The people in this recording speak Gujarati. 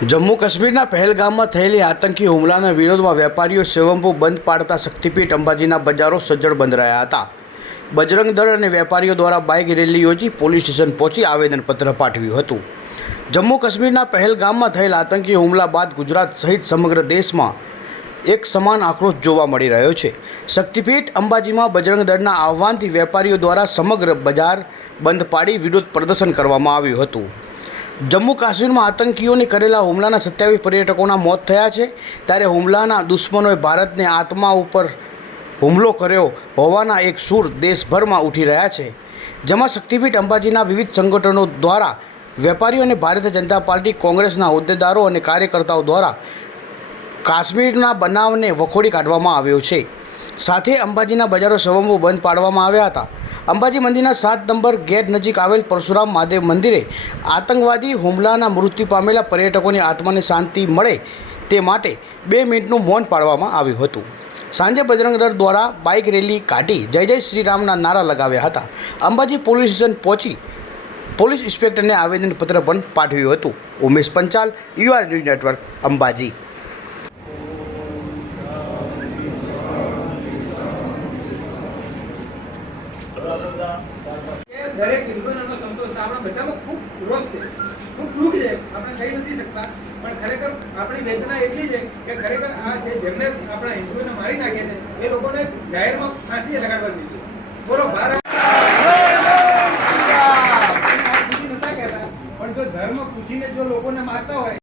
જમ્મુ કાશ્મીરના પહેલગામમાં થયેલી આતંકી હુમલાના વિરોધમાં વેપારીઓ સ્વયંભૂ બંધ પાડતા શક્તિપીઠ અંબાજીના બજારો સજ્જડ બંધ રહ્યા હતા। બજરંગ દળ અને વેપારીઓ દ્વારા બાઇક રેલી યોજી પોલીસ સ્ટેશન પહોંચી આવેદનપત્ર પાઠવ્યું હતું। જમ્મુ કાશ્મીરના પહેલગામમાં થયેલ આતંકી હુમલા બાદ ગુજરાત સહિત સમગ્ર દેશમાં એક સમાન આક્રોશ જોવા મળી રહ્યો છે। શક્તિપીઠ અંબાજીમાં બજરંગ દળના આહવાનથી વેપારીઓ દ્વારા સમગ્ર બજાર બંધ પાડી વિરોધ પ્રદર્શન કરવામાં આવ્યું હતું। જમ્મુ કાશ્મીરમાં આતંકીઓને કરેલા હુમલાના 27 પર્યટકોના મોત થયા છે, ત્યારે હુમલાના દુશ્મનોએ ભારતને આત્મા ઉપર હુમલો કર્યો હોવાના એક સૂર દેશભરમાં ઉઠી રહ્યા છે, જેમાં શક્તિપીઠ અંબાજીના વિવિધ સંગઠનો દ્વારા વેપારીઓ અને ભારતીય જનતા પાર્ટી કોંગ્રેસના હોદ્દેદારો અને કાર્યકર્તાઓ દ્વારા કાશ્મીરના બનાવને વખોડી કાઢવામાં આવ્યો છે। સાથે અંબાજીના બજારો સ્વયંભૂ બંધ પાડવામાં આવ્યા હતા। અંબાજી મંદિરના 7 નંબર ગેટ નજીક આવેલ પરશુરામ મહાદેવ મંદિરે આતંકવાદી હુમલાના મૃત્યુ પામેલા પર્યટકોની આત્માને શાંતિ મળે તે માટે 2 મિનિટનું મૌન પાળવામાં આવ્યું હતું। સાંજે બજરંગ દળ દ્વારા બાઇક રેલી કાઢી જય જય શ્રી રામના નારા લગાવ્યા હતા। અંબાજી પોલીસ સ્ટેશન પહોંચી પોલીસ ઇન્સ્પેક્ટરને આવેદનપત્ર પણ પાઠવ્યું હતું। Umesh Panchal, UR news network, Ambaji. દરેક હિન્દુનો સંતોષ આપણા બધામાં ખૂબ રોષ છે, ખૂબ દુઃખ છે, આપણે કહી નથી શકતા, પણ ખરેખર આપણી વેદના એટલી છે કે ખરેખર આ જેમને આપણા હિન્દુઓને મારી નાખ્યા છે એ લોકોને જાહેરમાં ફાંસી લગાડવા જોઈએ।